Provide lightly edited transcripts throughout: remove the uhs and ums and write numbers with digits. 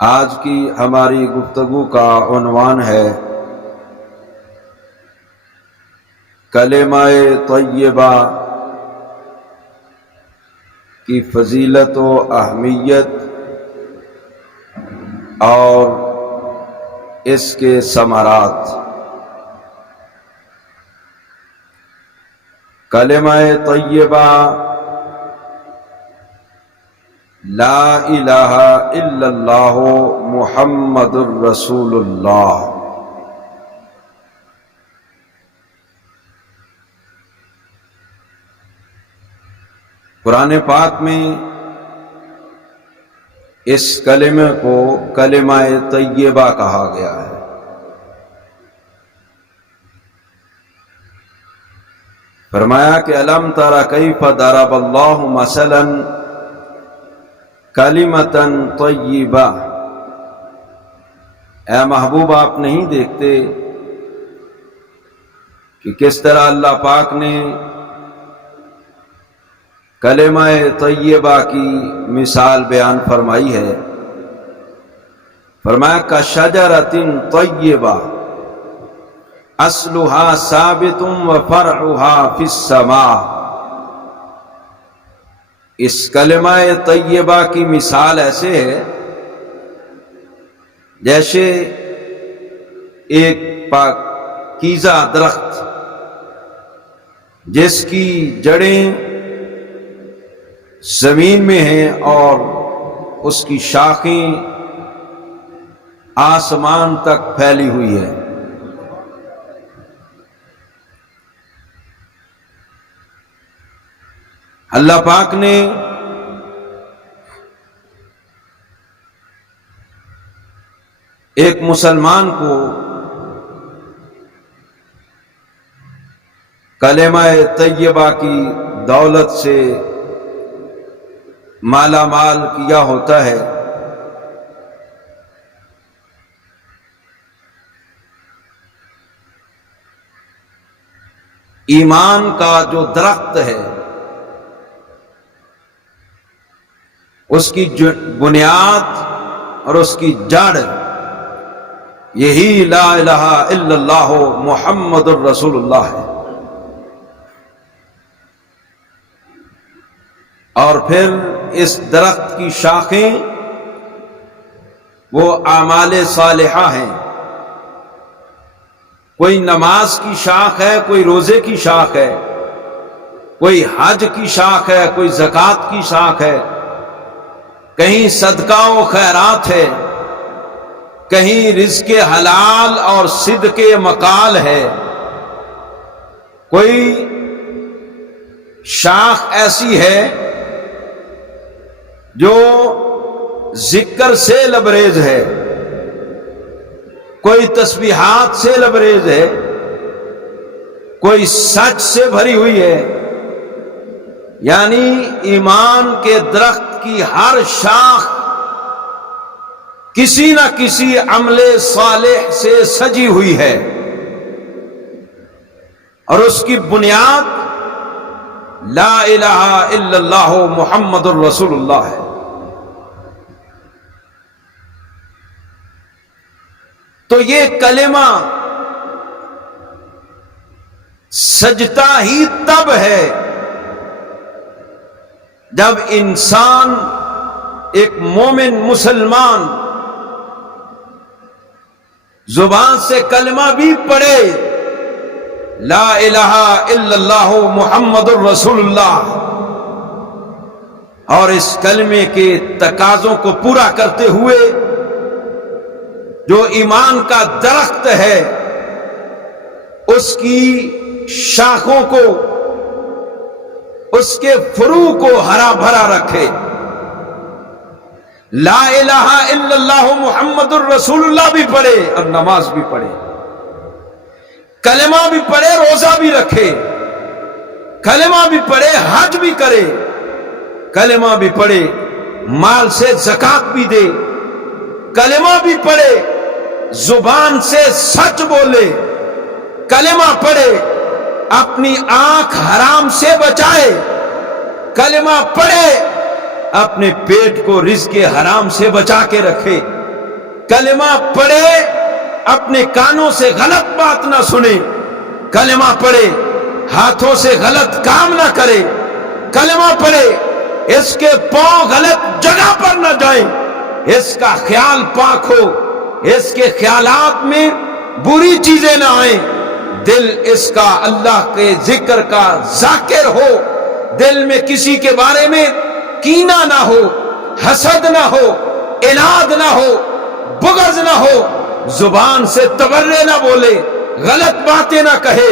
آج کی ہماری گفتگو کا عنوان ہے کلمہ طیبہ کی فضیلت و اہمیت اور اس کے ثمرات۔ کلمہ طیبہ لا الہ الا اللہ محمد الرسول اللہ۔ قرآن پاک میں اس کلمے کو کلمہ طیبہ کہا گیا ہے۔ فرمایا کہ الم تر کیف ضرب اللہ مثلا کلمۃ طیبہ، اے محبوب آپ نہیں دیکھتے کہ کس طرح اللہ پاک نے کلمہ طیبہ کی مثال بیان فرمائی ہے۔ فرمایا کشجرۃ طیبہ اصلها ثابت وفرعها فی السماء۔ اس کلمہ طیبہ کی مثال ایسے ہے جیسے ایک پاکیزہ درخت جس کی جڑیں زمین میں ہیں اور اس کی شاخیں آسمان تک پھیلی ہوئی ہے۔ اللہ پاک نے ایک مسلمان کو کلمہ طیبہ کی دولت سے مالا مال کیا ہوتا ہے۔ ایمان کا جو درخت ہے اس کی بنیاد اور اس کی جڑ یہی لا الہ الا اللہ محمد الرسول اللہ ہے۔ اور پھر اس درخت کی شاخیں وہ اعمال صالحہ ہیں۔ کوئی نماز کی شاخ ہے، کوئی روزے کی شاخ ہے، کوئی حج کی شاخ ہے، کوئی زکوٰۃ کی شاخ ہے، کہیں صدقہ و خیرات ہے، کہیں رزق حلال اور صدق مقال ہے، کوئی شاخ ایسی ہے جو ذکر سے لبریز ہے، کوئی تسبیحات سے لبریز ہے، کوئی سچ سے بھری ہوئی ہے۔ یعنی ایمان کے درخت کی ہر شاخ کسی نہ کسی عمل صالح سے سجی ہوئی ہے، اور اس کی بنیاد لا الہ الا اللہ محمد الرسول اللہ ہے۔ تو یہ کلمہ سجتا ہی تب ہے جب انسان ایک مومن مسلمان زبان سے کلمہ بھی پڑھے لا الہ الا اللہ محمد الرسول اللہ، اور اس کلمے کے تقاضوں کو پورا کرتے ہوئے جو ایمان کا درخت ہے اس کی شاخوں کو، اس کے فروع کو ہرا بھرا رکھے۔ لا الہ الا اللہ محمد الرسول اللہ بھی پڑھے اور نماز بھی پڑھے، کلمہ بھی پڑھے، روزہ بھی رکھے، کلمہ بھی پڑھے، حج بھی کرے، کلمہ بھی پڑھے، مال سے زکوٰۃ بھی دے، کلمہ بھی پڑھے، زبان سے سچ بولے، کلمہ پڑھے، اپنی آنکھ حرام سے بچائے، کلمہ پڑھے، اپنے پیٹ کو رزق حرام سے بچا کے رکھے، کلمہ پڑھے اپنے کانوں سے غلط بات نہ سنے، کلمہ پڑھے ہاتھوں سے غلط کام نہ کرے، کلمہ پڑھے اس کے پاؤں غلط جگہ پر نہ جائیں، اس کا خیال پاک ہو، اس کے خیالات میں بری چیزیں نہ آئیں، دل اس کا اللہ کے ذکر کا ذاکر ہو، دل میں کسی کے بارے میں کینہ نہ ہو، حسد نہ ہو، عناد نہ ہو، بغض نہ ہو، زبان سے تبرے نہ بولے، غلط باتیں نہ کہے،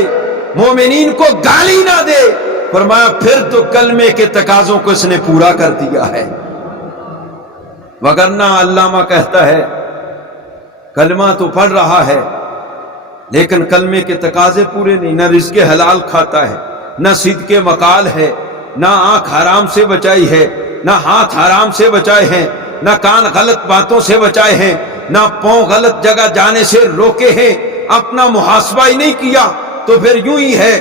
مومنین کو گالی نہ دے۔ فرمایا پھر تو کلمے کے تقاضوں کو اس نے پورا کر دیا ہے۔ وگرنہ علامہ کہتا ہے کلمہ تو پڑھ رہا ہے لیکن کلمے کے تقاضے پورے نہیں، نہ رزق حلال کھاتا ہے، نہ صدق مقال ہے، نہ آنکھ حرام سے بچائی ہے، نہ ہاتھ حرام سے بچائے ہیں، نہ کان غلط باتوں سے بچائے ہیں، نہ پاؤں غلط جگہ جانے سے روکے ہیں، اپنا محاسبہ ہی نہیں کیا، تو پھر یوں ہی ہے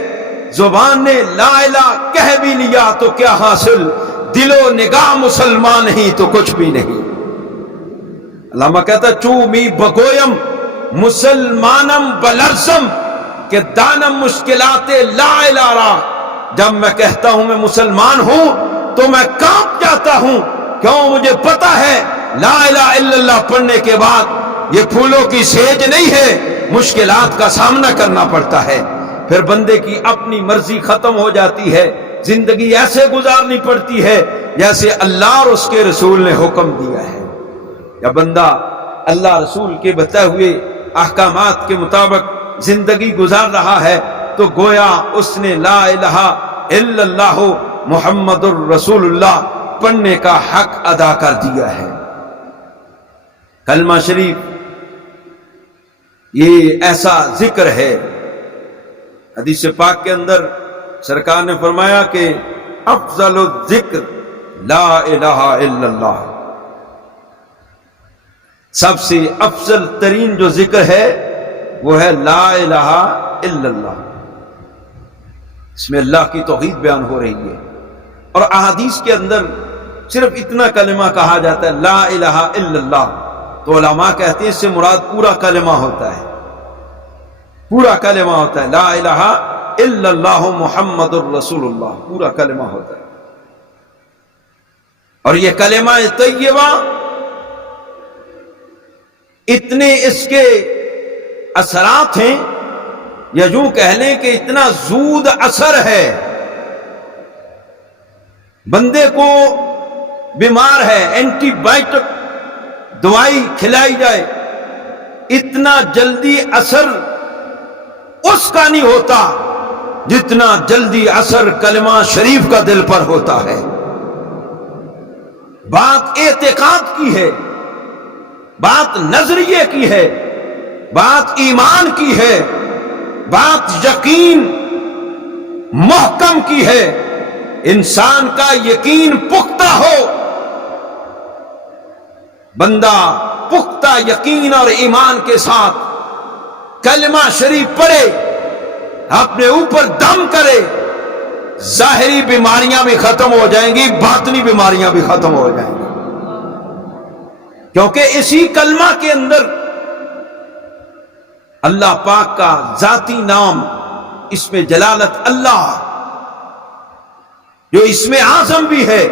زبان نے لا الہ کہہ بھی لیا تو کیا حاصل، دل و نگاہ مسلمان ہی تو کچھ بھی نہیں۔ علامہ کہتا چومی بگویم مسلمانم بلرزم کہ دانم مشکلات لا الہ را، جب میں کہتا ہوں میں مسلمان ہوں تو میں کانپ جاتا ہوں، کیوں؟ مجھے پتا ہے لا الہ الا اللہ پڑھنے کے بعد یہ پھولوں کی سیج نہیں ہے، مشکلات کا سامنا کرنا پڑتا ہے، پھر بندے کی اپنی مرضی ختم ہو جاتی ہے، زندگی ایسے گزارنی پڑتی ہے جیسے اللہ اور اس کے رسول نے حکم دیا ہے۔ یا بندہ اللہ رسول کے بتائے ہوئے احکامات کے مطابق زندگی گزار رہا ہے تو گویا اس نے لا الہ الا اللہ محمد الرسول اللہ پڑھنے کا حق ادا کر دیا ہے۔ کلمہ شریف یہ ایسا ذکر ہے، حدیث پاک کے اندر سرکار نے فرمایا کہ افضل الذکر لا الہ الا اللہ، سب سے افضل ترین جو ذکر ہے وہ ہے لا الہ الا اللہ، اس میں اللہ کی توحید بیان ہو رہی ہے۔ اور احادیث کے اندر صرف اتنا کلمہ کہا جاتا ہے لا الہ الا اللہ، تو علماء کہتے ہیں اس سے مراد پورا کلمہ ہوتا ہے، پورا کلمہ ہوتا ہے، لا الہ الا اللہ محمد الرسول اللہ، پورا کلمہ ہوتا ہے۔ اور یہ کلمہ طیبہ اتنے اس کے اثرات ہیں، یا یوں کہہ لیں کہ اتنا زود اثر ہے، بندے کو بیمار ہے اینٹی بائیوٹک دوائی کھلائی جائے، اتنا جلدی اثر اس کا نہیں ہوتا جتنا جلدی اثر کلمہ شریف کا دل پر ہوتا ہے۔ بات اعتقاد کی ہے، بات نظریے کی ہے، بات ایمان کی ہے، بات یقین محکم کی ہے، انسان کا یقین پختہ ہو، بندہ پختہ یقین اور ایمان کے ساتھ کلمہ شریف پڑھے، اپنے اوپر دم کرے، ظاہری بیماریاں بھی ختم ہو جائیں گی، باطنی بیماریاں بھی ختم ہو جائیں گی، کیونکہ اسی کلمہ کے اندر اللہ پاک کا ذاتی نام، اس میں جلالت اللہ جو اس میں اعظم بھی ہے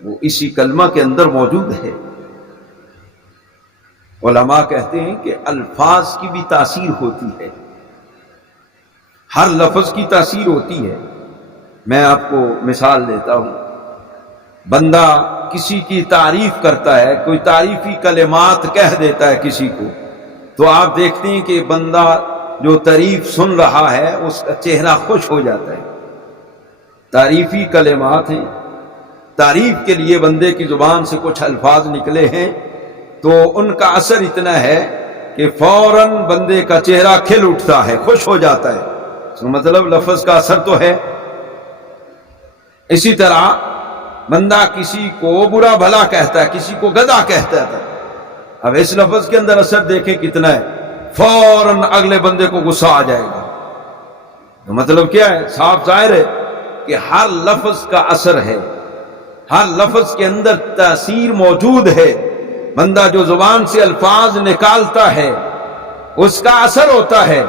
وہ اسی کلمہ کے اندر موجود ہے۔ علماء کہتے ہیں کہ الفاظ کی بھی تاثیر ہوتی ہے، ہر لفظ کی تاثیر ہوتی ہے۔ میں آپ کو مثال دیتا ہوں، بندہ کسی کی تعریف کرتا ہے، کوئی تعریفی کلمات کہہ دیتا ہے کسی کو، تو آپ دیکھتے ہیں کہ بندہ جو تعریف سن رہا ہے اس کا چہرہ خوش ہو جاتا ہے۔ تعریفی کلمات ہیں، تعریف کے لیے بندے کی زبان سے کچھ الفاظ نکلے ہیں تو ان کا اثر اتنا ہے کہ فوراً بندے کا چہرہ کھل اٹھتا ہے، خوش ہو جاتا ہے، اس کا مطلب لفظ کا اثر تو ہے۔ اسی طرح بندہ کسی کو برا بھلا کہتا ہے، کسی کو گدھا کہتا ہے، اب اس لفظ کے اندر اثر دیکھیں کتنا ہے، فوراً اگلے بندے کو غصہ آ جائے گا۔ مطلب کیا ہے؟ صاف ظاہر ہے کہ ہر لفظ کا اثر ہے، ہر لفظ کے اندر تاثیر موجود ہے۔ بندہ جو زبان سے الفاظ نکالتا ہے اس کا اثر ہوتا ہے،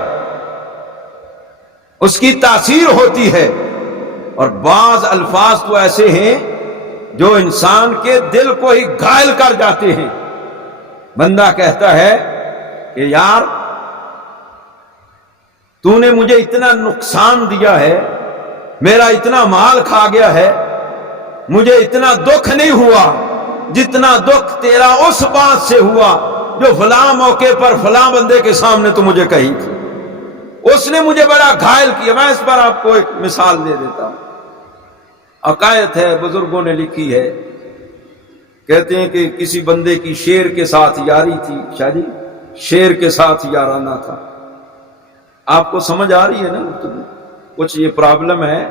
اس کی تاثیر ہوتی ہے، اور بعض الفاظ تو ایسے ہیں جو انسان کے دل کو ہی گھائل کر جاتے ہیں۔ بندہ کہتا ہے کہ یار تو نے مجھے اتنا نقصان دیا ہے، میرا اتنا مال کھا گیا ہے، مجھے اتنا دکھ نہیں ہوا جتنا دکھ تیرا اس بات سے ہوا جو فلاں موقع پر فلاں بندے کے سامنے تو مجھے کہی تھی، اس نے مجھے بڑا گھائل کیا۔ میں اس پر آپ کو ایک مثال دے دیتا ہوں، عقائد ہے، بزرگوں نے لکھی ہے، کہتے ہیں کہ کسی بندے کی شیر کے ساتھ یاری تھی، شاہ جی شیر کے ساتھ یارانہ تھا۔ آپ کو سمجھ آ رہی ہے نا؟ کچھ یہ پرابلم ہے،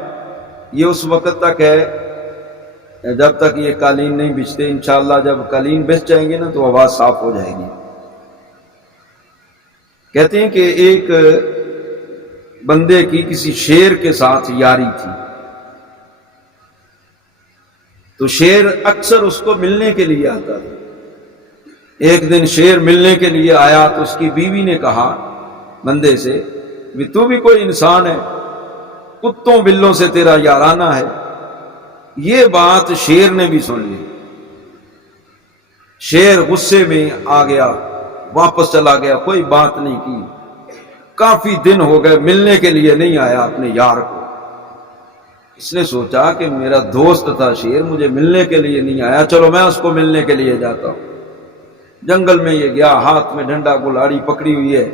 یہ اس وقت تک ہے جب تک یہ قالین نہیں بچتے۔ انشاءاللہ جب قالین بچ جائیں گے نا تو آواز صاف ہو جائے گی۔ کہتے ہیں کہ ایک بندے کی کسی شیر کے ساتھ یاری تھی، تو شیر اکثر اس کو ملنے کے لیے آتا تھا۔ ایک دن شیر ملنے کے لیے آیا تو اس کی بیوی نے کہا بندے سے، تو بھی کوئی انسان ہے، کتوں بلوں سے تیرا یارانہ ہے۔ یہ بات شیر نے بھی سن لی، شیر غصے میں آ گیا، واپس چلا گیا، کوئی بات نہیں کی۔ کافی دن ہو گئے ملنے کے لیے نہیں آیا اپنے یار کو۔ اس نے سوچا کہ میرا دوست تھا شیر، مجھے ملنے کے لیے نہیں آیا، چلو میں اس کو ملنے کے لیے جاتا ہوں۔ جنگل میں یہ گیا، ہاتھ میں ڈنڈا کلاڑی پکڑی ہوئی ہے،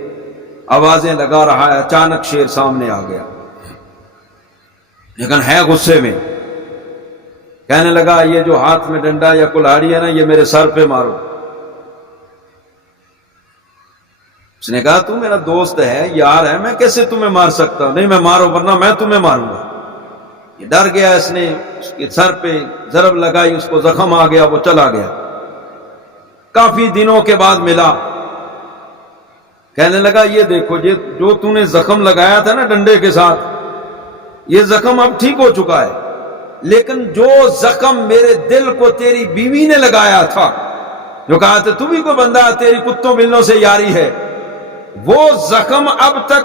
آوازیں لگا رہا ہے۔ اچانک شیر سامنے آ گیا، لیکن ہے غصے میں۔ کہنے لگا یہ جو ہاتھ میں ڈنڈا یا کلاڑی ہے نا، یہ میرے سر پہ مارو۔ اس نے کہا تو میرا دوست ہے، یار ہے، میں کیسے تمہیں مار سکتا ہوں؟ نہیں میں مارو ورنہ میں تمہیں ماروں گا۔ یہ ڈر گیا، اس نے اس کے سر پہ ضرب لگائی، اس کو زخم آ گیا، وہ چلا گیا۔ کافی دنوں کے بعد ملا، کہنے لگا یہ دیکھو یہ جو تو نے زخم لگایا تھا نا ڈنڈے کے ساتھ، یہ زخم اب ٹھیک ہو چکا ہے، لیکن جو زخم میرے دل کو تیری بیوی نے لگایا تھا، جو کہا تھا تو بھی کوئی بندہ تیری کتوں بلوں سے یاری ہے، وہ زخم اب تک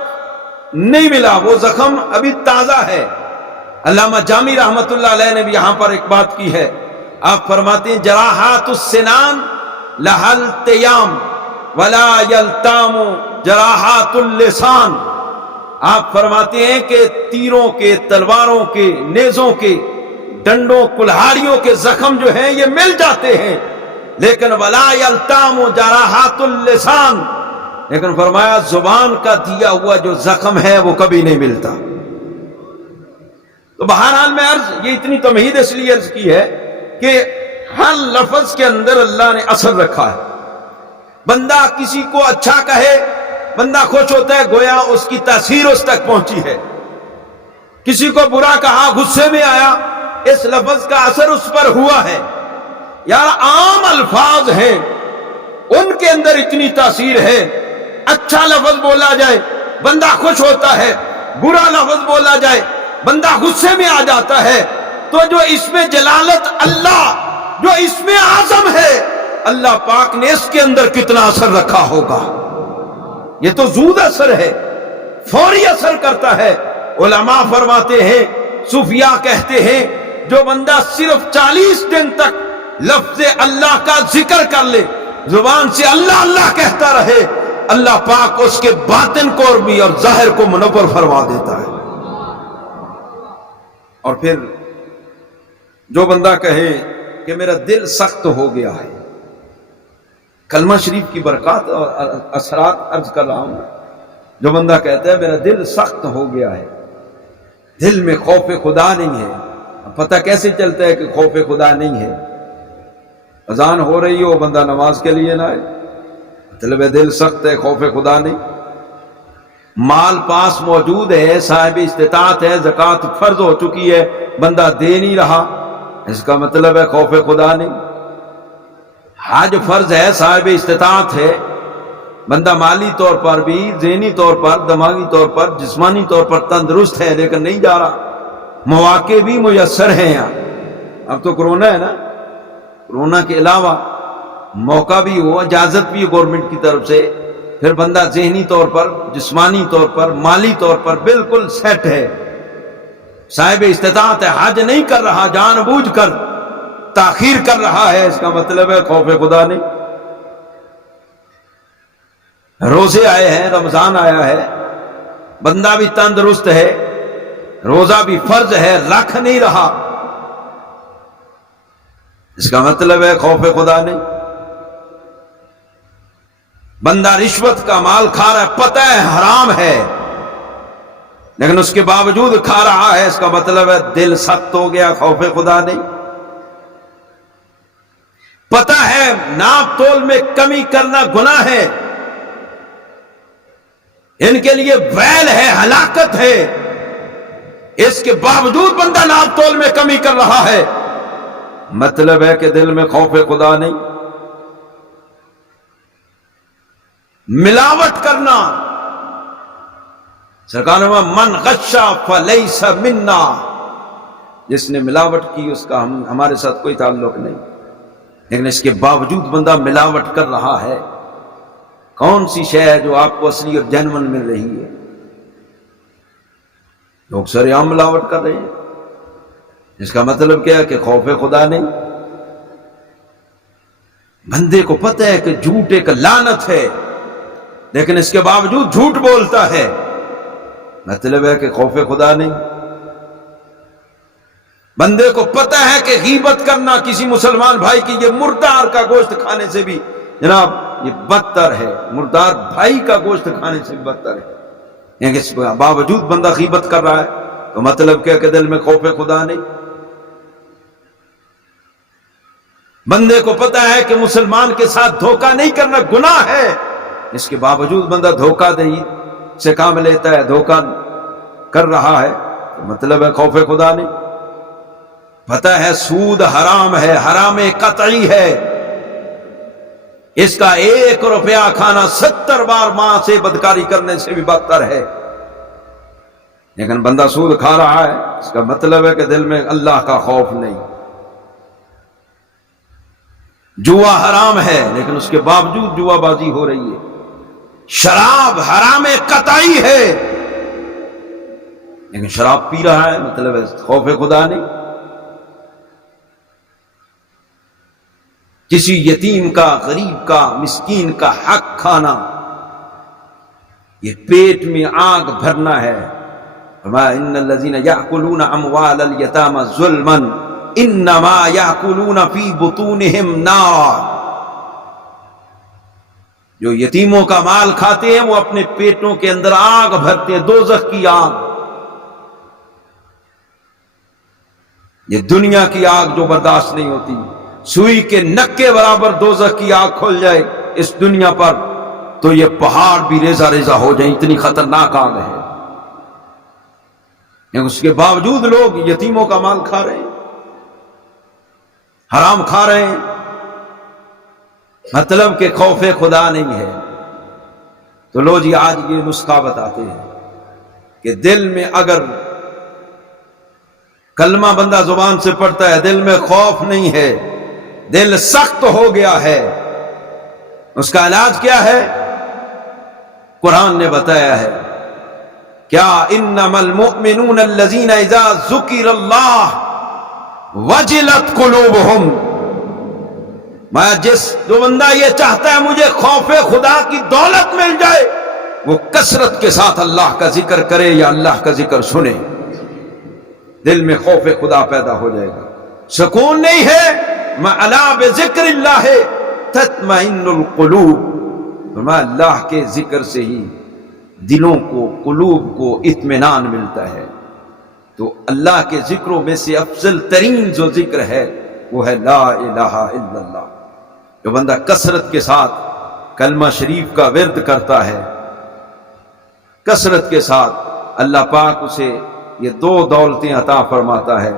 نہیں ملا، وہ زخم ابھی تازہ ہے۔ علامہ جامی رحمت اللہ علیہ نے بھی یہاں پر ایک بات کی ہے، آپ فرماتے ہیں جراحات السنان لہل تیام ولا یلتام جراحات اللسان۔ آپ فرماتے ہیں کہ تیروں کے، تلواروں کے، نیزوں کے، ڈنڈوں کلہاڑیوں کے زخم جو ہیں یہ مل جاتے ہیں، لیکن ولا یلتام جراحات اللسان، لیکن فرمایا زبان کا دیا ہوا جو زخم ہے وہ کبھی نہیں ملتا۔ تو بہرحال میں یہ اتنی تمہید اس لیے عرض کی ہے کہ ہر لفظ کے اندر اللہ نے اثر رکھا ہے۔ بندہ کسی کو اچھا کہے، بندہ خوش ہوتا ہے، گویا اس کی تاثیر اس تک پہنچی ہے۔ کسی کو برا کہا، غصے میں آیا، اس لفظ کا اثر اس پر ہوا ہے۔ یار عام الفاظ ہیں، ان کے اندر اتنی تاثیر ہے۔ اچھا لفظ بولا جائے بندہ خوش ہوتا ہے، برا لفظ بولا جائے بندہ غصے میں آ جاتا ہے۔ تو جو اس میں جلالت اللہ، جو اس میں اعظم ہے، اللہ پاک نے اس کے اندر کتنا اثر رکھا ہوگا۔ یہ تو زود اثر ہے، فوری اثر کرتا ہے۔ علماء فرماتے ہیں، صوفیاء کہتے ہیں، جو بندہ صرف 40 دن تک لفظ اللہ کا ذکر کر لے، زبان سے اللہ اللہ کہتا رہے، اللہ پاک اس کے باطن کو بھی اور ظاہر کو منور فرما دیتا ہے۔ اور پھر جو بندہ کہے کہ میرا دل سخت ہو گیا ہے، کلمہ شریف کی برکات اور اثرات عرض کر رہا ہوں، جو بندہ کہتا ہے میرا دل سخت ہو گیا ہے، دل میں خوف خدا نہیں ہے، پتہ کیسے چلتا ہے کہ خوف خدا نہیں ہے؟ اذان ہو رہی ہو، بندہ نماز کے لیے نہ آئے، مطلب ہے دل سخت ہے، خوف خدا نہیں۔ مال پاس موجود ہے، صاحب استطاعت ہے، زکوٰۃ فرض ہو چکی ہے، بندہ دے نہیں رہا، اس کا مطلب ہے خوف خدا نہیں۔ حج فرض ہے، صاحب استطاعت ہے، بندہ مالی طور پر بھی، ذہنی طور پر، دماغی طور پر، جسمانی طور پر تندرست ہے، لیکن نہیں جا رہا۔ مواقع بھی میسر ہیں یہاں۔ اب تو کرونا ہے نا، کرونا کے علاوہ موقع بھی ہو, اجازت بھی ہو گورنمنٹ کی طرف سے, پھر بندہ ذہنی طور پر, جسمانی طور پر, مالی طور پر بالکل سیٹ ہے, صاحب استطاعت ہے, حج نہیں کر رہا, جان بوجھ کر تاخیر کر رہا ہے, اس کا مطلب ہے خوف خدا نہیں. روزے آئے ہیں, رمضان آیا ہے, بندہ بھی تندرست ہے, روزہ بھی فرض ہے, رکھ نہیں رہا, اس کا مطلب ہے خوف خدا نہیں. بندہ رشوت کا مال کھا رہا ہے, پتہ ہے حرام ہے, لیکن اس کے باوجود کھا رہا ہے, اس کا مطلب ہے دل سخت ہو گیا, خوف خدا نہیں. پتہ ہے ناپ تول میں کمی کرنا گناہ ہے, ان کے لیے ویل ہے, ہلاکت ہے, اس کے باوجود بندہ ناپ تول میں کمی کر رہا ہے, مطلب ہے کہ دل میں خوف خدا نہیں. ملاوٹ کرنا, سرکار نے من غشا فلیس منا, جس نے ملاوٹ کی اس کا ہمارے ساتھ کوئی تعلق نہیں, لیکن اس کے باوجود بندہ ملاوٹ کر رہا ہے. کون سی شے ہے جو آپ کو اصلی اور جینون مل رہی ہے؟ لوگ سر عام ملاوٹ کر رہے ہیں, اس کا مطلب کیا ہے کہ خوف خدا نہیں. بندے کو پتہ ہے کہ جھوٹ ایک لعنت ہے, لیکن اس کے باوجود جھوٹ بولتا ہے, مطلب ہے کہ خوف خدا نہیں. بندے کو پتہ ہے کہ غیبت کرنا کسی مسلمان بھائی کی, یہ مردار کا گوشت کھانے سے بھی جناب یہ بدتر ہے, مردار بھائی کا گوشت کھانے سے بھی بدتر ہے, لیکن اس کے باوجود بندہ غیبت کر رہا ہے, تو مطلب کیا کہ دل میں خوف خدا نہیں. بندے کو پتہ ہے کہ مسلمان کے ساتھ دھوکہ نہیں کرنا گناہ ہے, اس کے باوجود بندہ دھوکہ دہی سے کام لیتا ہے, دھوکہ کر رہا ہے, تو مطلب ہے خوف خدا نہیں. پتہ ہے سود حرام ہے, حرام قطعی ہے, اس کا 1 روپیہ کھانا 70 بار ماں سے بدکاری کرنے سے بھی بدتر ہے, لیکن بندہ سود کھا رہا ہے, اس کا مطلب ہے کہ دل میں اللہ کا خوف نہیں. جوا حرام ہے, لیکن اس کے باوجود جوا بازی ہو رہی ہے. شراب حرام قطعی ہے, لیکن شراب پی رہا ہے, مطلب ہے خوف خدا نہیں. کسی یتیم کا, غریب کا, مسکین کا حق کھانا, یہ پیٹ میں آگ بھرنا ہے. فرمایا ان الذین یاکلون اموال الیتامی ظلما انما یاکلون فی بطونہم نار. جو یتیموں کا مال کھاتے ہیں وہ اپنے پیٹوں کے اندر آگ بھرتے ہیں, دوزخ کی آگ. یہ دنیا کی آگ جو برداشت نہیں ہوتی, سوئی کے نک کے برابر دوزخ کی آگ کھل جائے اس دنیا پر تو یہ پہاڑ بھی ریزہ ریزہ ہو جائیں, اتنی خطرناک آگ ہے. اس کے باوجود لوگ یتیموں کا مال کھا رہے ہیں, حرام کھا رہے ہیں, مطلب کہ خوف خدا نہیں ہے. تو لو جی آج یہ نسخہ بتاتے ہیں کہ دل میں اگر کلمہ بندہ زبان سے پڑھتا ہے, دل میں خوف نہیں ہے, دل سخت ہو گیا ہے, اس کا علاج کیا ہے؟ قرآن نے بتایا ہے. کیا انما المؤمنون الذین اذا ذکر اللہ وجلت قلوبہم. میں جو بندہ یہ چاہتا ہے مجھے خوف خدا کی دولت مل جائے, وہ کثرت کے ساتھ اللہ کا ذکر کرے یا اللہ کا ذکر سنے, دل میں خوف خدا پیدا ہو جائے گا. سکون نہیں ہے, میں الا بذکر اللہ تطمئن القلوب. میں اللہ کے ذکر سے ہی دلوں کو, قلوب کو اطمینان ملتا ہے. تو اللہ کے ذکروں میں سے افضل ترین جو ذکر ہے وہ ہے لا الہ الا اللہ. جو بندہ کثرت کے ساتھ کلمہ شریف کا ورد کرتا ہے, کثرت کے ساتھ, اللہ پاک اسے یہ 2 دولتیں عطا فرماتا ہے.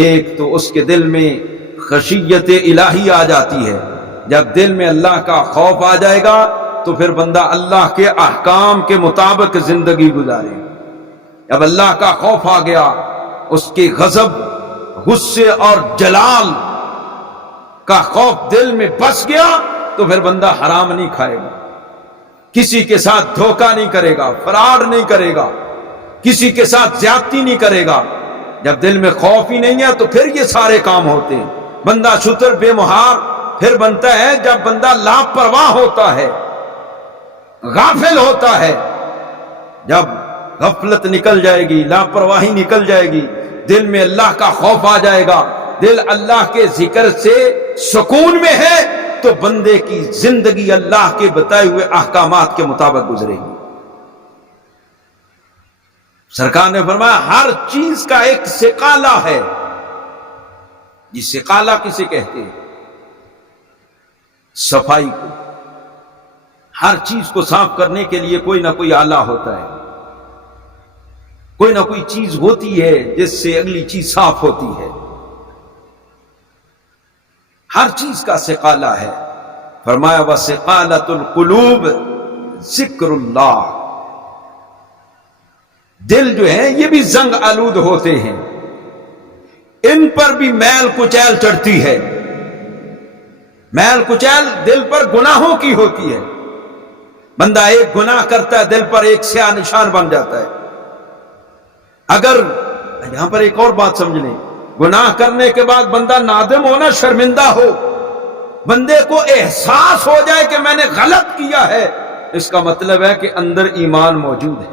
ایک تو اس کے دل میں خشیت الہی آ جاتی ہے, جب دل میں اللہ کا خوف آ جائے گا تو پھر بندہ اللہ کے احکام کے مطابق زندگی گزارے. جب اللہ کا خوف آ گیا, اس کے غضب, غصے اور جلال کا خوف دل میں بس گیا تو پھر بندہ حرام نہیں کھائے گا، کسی کے ساتھ دھوکہ نہیں کرے گا، فراڈ نہیں کرے گا، کسی کے ساتھ زیادتی نہیں کرے گا۔ جب دل میں خوف ہی نہیں ہے تو پھر یہ سارے کام ہوتے ہیں۔ بندہ شتر بے مہار پھر بنتا ہے جب بندہ لاپرواہ ہوتا ہے، غافل ہوتا ہے۔ جب غفلت نکل جائے گی، لاپرواہی نکل جائے گی، دل میں اللہ کا خوف آ جائے گا، دل اللہ کے ذکر سے سکون میں ہے، تو بندے کی زندگی اللہ کے بتائے ہوئے احکامات کے مطابق گزرے گی۔ سرکار نے فرمایا ہر چیز کا ایک سقالہ ہے۔ یہ سقالہ کسے کہتے ہیں؟ صفائی کو۔ ہر چیز کو صاف کرنے کے لیے کوئی نہ کوئی آلہ ہوتا ہے، کوئی نہ کوئی چیز ہوتی ہے جس سے اگلی چیز صاف ہوتی ہے۔ ہر چیز کا سقالہ ہے۔ فرمایا وَسِقَالَةُ الْقُلُوبِ ذکر اللہ۔ دل جو ہیں یہ بھی زنگ آلود ہوتے ہیں، ان پر بھی میل کچیل چڑھتی ہے۔ میل کچیل دل پر گناہوں کی ہوتی ہے۔ بندہ ایک گناہ کرتا ہے، دل پر ایک سیاہ نشان بن جاتا ہے۔ اگر یہاں پر ایک اور بات سمجھ لیں، گناہ کرنے کے بعد بندہ نادم ہونا، شرمندہ ہو، بندے کو احساس ہو جائے کہ میں نے غلط کیا ہے، اس کا مطلب ہے کہ اندر ایمان موجود ہے۔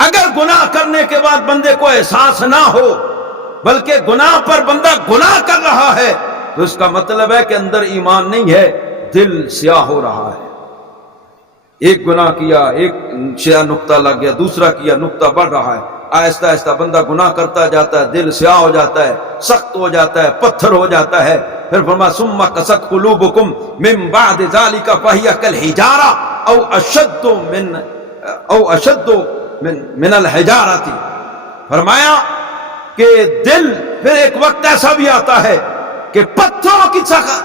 اگر گناہ کرنے کے بعد بندے کو احساس نہ ہو، بلکہ گناہ پر بندہ گناہ کر رہا ہے، تو اس کا مطلب ہے کہ اندر ایمان نہیں ہے، دل سیاہ ہو رہا ہے۔ ایک گناہ کیا، ایک سیاہ نقطہ لگ گیا، دوسرا کیا، نقطہ بڑھ رہا ہے۔ آہستہ آہستہ بندہ گناہ کرتا جاتا ہے، دل سیاہ ہو جاتا ہے، سخت ہو جاتا ہے، پتھر ہو جاتا ہے۔ پھر فرمایا ثم قست قلوبکم من بعد ذلک فہی کالحجارہ او اشد من الحجارۃ۔ فرمایا کہ دل پھر ایک وقت ایسا بھی آتا ہے کہ پتھروں کی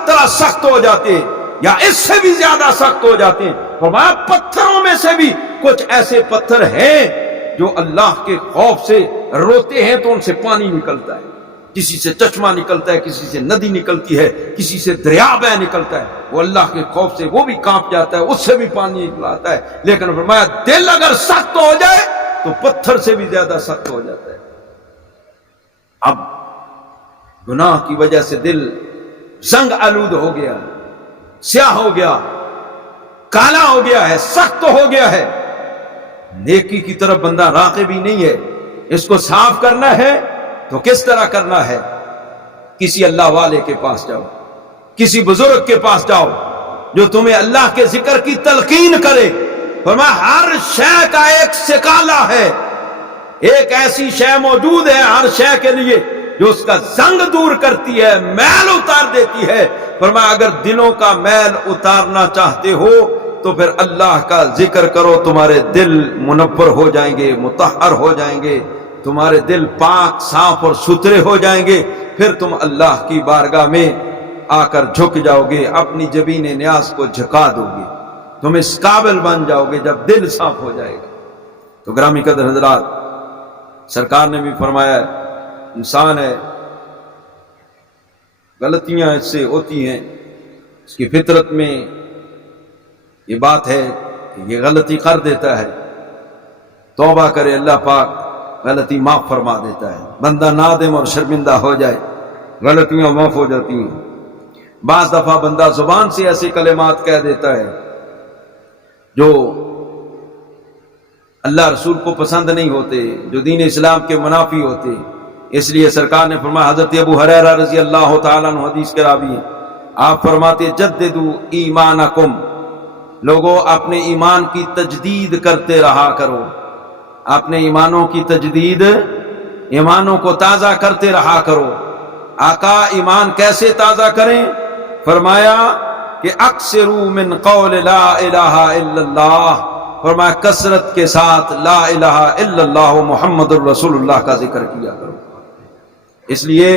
طرح سخت ہو جاتے ہیں، یا اس سے بھی زیادہ سخت ہو جاتے ہیں۔ فرمایا پتھروں میں سے بھی کچھ ایسے پتھر ہیں جو اللہ کے خوف سے روتے ہیں تو ان سے پانی نکلتا ہے، کسی سے چشمہ نکلتا ہے، کسی سے ندی نکلتی ہے، کسی سے دریا بہ نکلتا ہے، وہ اللہ کے خوف سے وہ بھی کانپ جاتا ہے، اس سے بھی پانی نکلتا ہے۔ لیکن فرمایا دل اگر سخت ہو جائے تو پتھر سے بھی زیادہ سخت ہو جاتا ہے۔ اب گناہ کی وجہ سے دل زنگ آلود ہو گیا، سیاہ ہو گیا، کالا ہو گیا ہے، سخت ہو گیا ہے، نیکی کی طرف بندہ راغب ہی نہیں ہے۔ اس کو صاف کرنا ہے تو کس طرح کرنا ہے؟ کسی اللہ والے کے پاس جاؤ، کسی بزرگ کے پاس جاؤ جو تمہیں اللہ کے ذکر کی تلقین کرے۔ فرمایا ہر شے کا ایک سقالہ ہے، ایک ایسی شے موجود ہے ہر شے کے لیے جو اس کا زنگ دور کرتی ہے، میل اتار دیتی ہے۔ فرمایا اگر دلوں کا میل اتارنا چاہتے ہو تو پھر اللہ کا ذکر کرو، تمہارے دل منور ہو جائیں گے، مطہر ہو جائیں گے، تمہارے دل پاک صاف اور ستھرے ہو جائیں گے۔ پھر تم اللہ کی بارگاہ میں آ کر جھک جاؤ گے، اپنی جبین نیاز کو جھکا دو گے، تم اس قابل بن جاؤ گے جب دل صاف ہو جائے گا۔ تو گرامی قدر حضرات، سرکار نے بھی فرمایا انسان ہے، غلطیاں اس سے ہوتی ہیں، اس کی فطرت میں یہ بات ہے کہ یہ غلطی کر دیتا ہے، توبہ کرے، اللہ پاک غلطی معاف فرما دیتا ہے، بندہ نادم اور شرمندہ ہو جائے، غلطیاں معاف ہو جاتی ہیں۔ بعض دفعہ بندہ زبان سے ایسے کلمات کہہ دیتا ہے جو اللہ رسول کو پسند نہیں ہوتے، جو دین اسلام کے منافی ہوتے۔ اس لیے سرکار نے فرمایا، حضرت ابو ہریرہ رضی اللہ تعالیٰ عنہ حدیث کے راوی ہیں، آپ فرماتے جددوا ایمانکم، لوگوں اپنے ایمان کی تجدید کرتے رہا کرو، اپنے ایمانوں کی تجدید، ایمانوں کو تازہ کرتے رہا کرو۔ آقا ایمان کیسے تازہ کریں؟ فرمایا کہ اکثروا من قول لا الہ الا اللہ، فرمایا کثرت کے ساتھ لا الہ الا اللہ محمد الرسول اللہ کا ذکر کیا کرو، اس لیے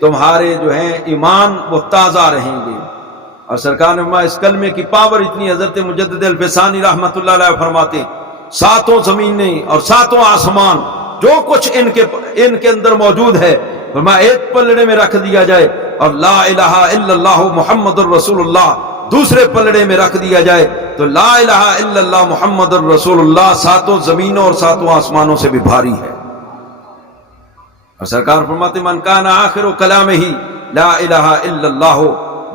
تمہارے جو ہیں ایمان وہ تازہ رہیں گے۔ اور سرکار نے فرمایا اس کلمے کی پاور اتنی، حضرت مجدد الفسانی رحمۃ اللہ علیہ فرماتے ساتوں زمینیں اور ساتوں آسمان جو کچھ ان کے اندر موجود ہے، فرمایا ایک پلڑے میں رکھ دیا جائے اور لا الہ الا اللہ محمد الرسول اللہ دوسرے پلڑے میں رکھ دیا جائے تو لا الہ الا اللہ محمد الرسول اللہ ساتوں زمینوں اور ساتوں آسمانوں سے بھی بھاری ہے۔ اور سرکار فرماتے من کان آخر کلامہ لا الہ الا اللہ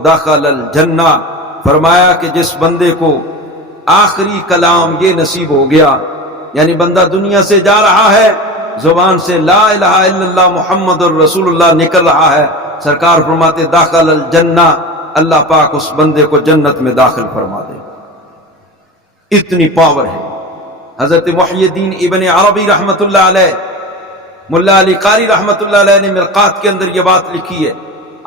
دخل الجنہ، فرمایا کہ جس بندے کو آخری کلام یہ نصیب ہو گیا، یعنی بندہ دنیا سے جا رہا ہے، زبان سے لا الہ الا اللہ محمد الرسول اللہ نکل رہا ہے، سرکار فرماتے داخل الجنہ، اللہ پاک اس بندے کو جنت میں داخل فرما دے۔ اتنی پاور ہے۔ حضرت محی الدین ابن عربی رحمت اللہ علیہ، ملا علی قاری رحمت اللہ علیہ نے مرقات کے اندر یہ بات لکھی ہے،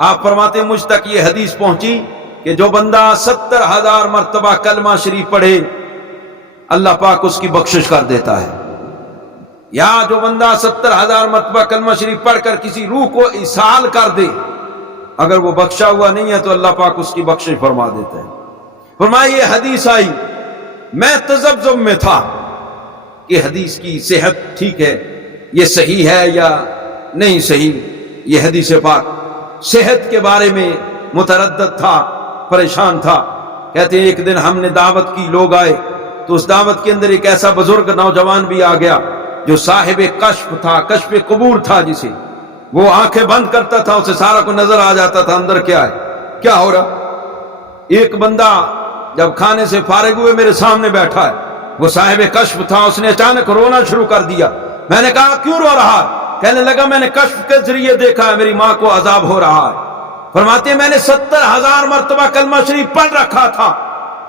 آپ فرماتے مجھ تک یہ حدیث پہنچی کہ جو بندہ 70,000 مرتبہ کلمہ شریف پڑھے اللہ پاک اس کی بخشش کر دیتا ہے، یا جو بندہ 70,000 مرتبہ کلمہ شریف پڑھ کر کسی روح کو ایصال کر دے، اگر وہ بخشا ہوا نہیں ہے تو اللہ پاک اس کی بخشش فرما دیتا ہے۔ فرمایا یہ حدیث آئی، میں تذبذب میں تھا کہ حدیث کی صحت ٹھیک ہے، یہ صحیح ہے یا نہیں صحیح، یہ حدیث پاک صحت کے بارے میں متردد تھا، پریشان تھا۔ کہتے ہیں ایک دن ہم نے دعوت کی، لوگ آئے تو اس دعوت کے اندر ایک ایسا بزرگ نوجوان بھی آ گیا جو صاحب کشف تھا، کشف قبور تھا، جسے وہ آنکھیں بند کرتا تھا اسے سارا کو نظر آ جاتا تھا اندر کیا ہے، کیا ہو رہا۔ ایک بندہ جب کھانے سے فارغ ہوئے میرے سامنے بیٹھا ہے، وہ صاحب کشف تھا، اس نے اچانک رونا شروع کر دیا۔ میں نے کہا کیوں رو رہا ہے؟ کہنے لگا میں نے کشف کے ذریعے دیکھا ہے میری ماں کو عذاب ہو رہا ہے۔ فرماتے ہیں میں نے 70,000 مرتبہ کلمہ شریف پڑھ رکھا تھا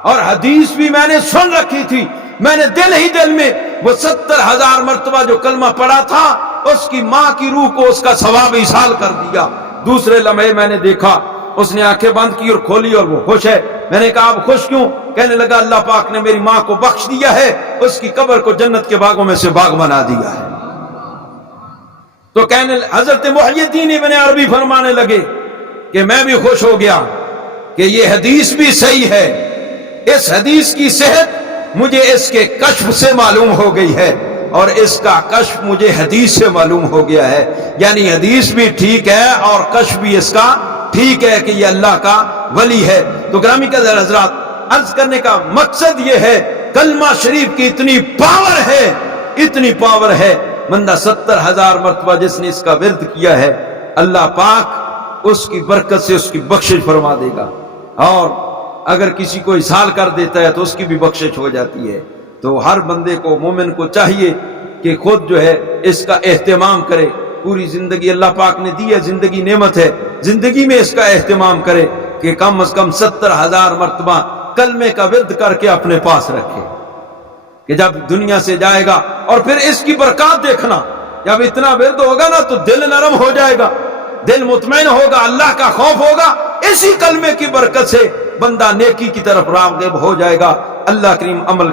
اور حدیث بھی میں نے سن رکھی تھی، میں نے دل ہی دل میں وہ 70,000 مرتبہ جو کلمہ پڑھا تھا اس کی ماں کی روح کو اس کا ثواب ایصال کر دیا۔ دوسرے لمحے میں نے دیکھا اس نے آنکھیں بند کی اور کھولی اور وہ خوش ہے۔ میں نے کہا آپ خوش کیوں؟ کہنے لگا اللہ پاک نے میری ماں کو بخش دیا ہے، اس کی قبر کو جنت کے باغوں میں سے باغ بنا دیا ہے۔ تو کہنے حضرت محی الدین ابن عربی فرمانے لگے کہ میں بھی خوش ہو گیا کہ یہ حدیث بھی صحیح ہے، اس حدیث کی صحت مجھے اس کے کشف سے معلوم ہو گئی ہے اور اس کا کشف مجھے حدیث سے معلوم ہو گیا ہے، یعنی حدیث بھی ٹھیک ہے اور کشف بھی اس کا ٹھیک ہے کہ یہ اللہ کا ولی ہے۔ تو گرامی قدر حضرات، عرض کرنے کا مقصد یہ ہے کلمہ شریف کی اتنی پاور ہے، اتنی پاور ہے، بندہ 70,000 مرتبہ جس نے اس کا ورد کیا ہے اللہ پاک اس کی برکت سے اس کی بخشش فرما دے گا، اور اگر کسی کو اصال کر دیتا ہے تو اس کی بھی بخشش ہو جاتی ہے۔ تو ہر بندے کو، مومن کو چاہیے کہ خود جو ہے اس کا اہتمام کرے۔ پوری زندگی اللہ پاک نے دی ہے، زندگی نعمت ہے، زندگی میں اس کا اہتمام کرے کہ کم از کم 70,000 مرتبہ کلمے کا ورد کر کے اپنے پاس رکھے کہ جب دنیا سے جائے گا، اور پھر اس کی برکات دیکھنا، جب اتنا ورد ہوگا نا تو دل نرم ہو جائے گا، دل مطمئن ہوگا، اللہ کا خوف ہوگا، اسی کلمے کی برکت سے بندہ نیکی کی طرف راغب ہو جائے گا۔ اللہ کریم عمل